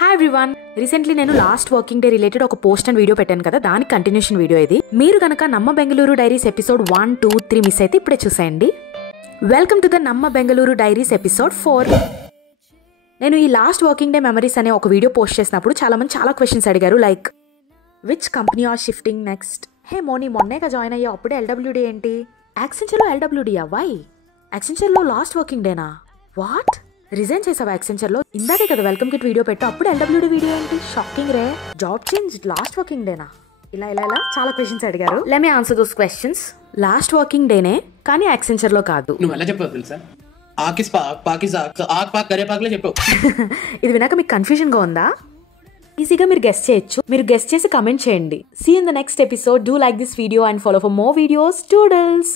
Hi everyone, recently నేను last working day related ఒక post and video పెట్టాను కదా, దాని కంటిన్యూషన్ వీడియో ఇది. మీరు కనుక నమ్మ బెంగళూరు డైరీస్ ఎపిసోడ్ 1, 2, 3 మిస్ అయితే ఇప్పుడే చూసేయండి. వెల్కమ్ టు ద నమ్మ బెంగళూరు డైరీస్ ఎపిసోడ్ 4. నేను ఈ లాస్ట్ వర్కింగ్ డే మెమరీస్ అనే ఒక వీడియో పోస్ట్ చేసినప్పుడు చాలా మంది చాలా క్వశ్చన్స్ అడిగారు, like which company are shifting next, hey మోనీ మొన్నేగా జాయిన్ అయ్యా, అప్పుడే ఎల్డబ్ల్యూడీ ఏంటి, యాక్సెంచర్లో ఎల్డబ్ల్యూడీయా, వై యాక్సెంచర్లో లాస్ట్ వర్కింగ్ డేనా, వాట్ రిజైన్ చేసావా యాక్సెంచర్లో, ఇందాకే కదా వెల్కమ్ కిట్ వీడియో పెట్టా, అప్పుడు ఎల్డబ్ల్యూడీ వీడియో ఏంటి, షాకింగ్ రే, జాబ్ చేంజ్ లాస్ట్ వర్కింగ్ డేనా, ఇలా చాలా క్వశ్చన్స్ అడిగారు. Let me answer those questions. Last working డేనే, కానీ యాక్సెంచర్లో కాదు. నువ్వు ఎలా చెప్పావు తెలుసా, ఇది వినాక మీకు కన్ఫ్యూజన్ గా ఉందా? ఈజీగా మీరు గెస్ చేయొచ్చు. మీరు గెస్ చేసి కమెంట్ చేయండి. See in the next episode. Do like this video and follow for more videos. టూడల్స్.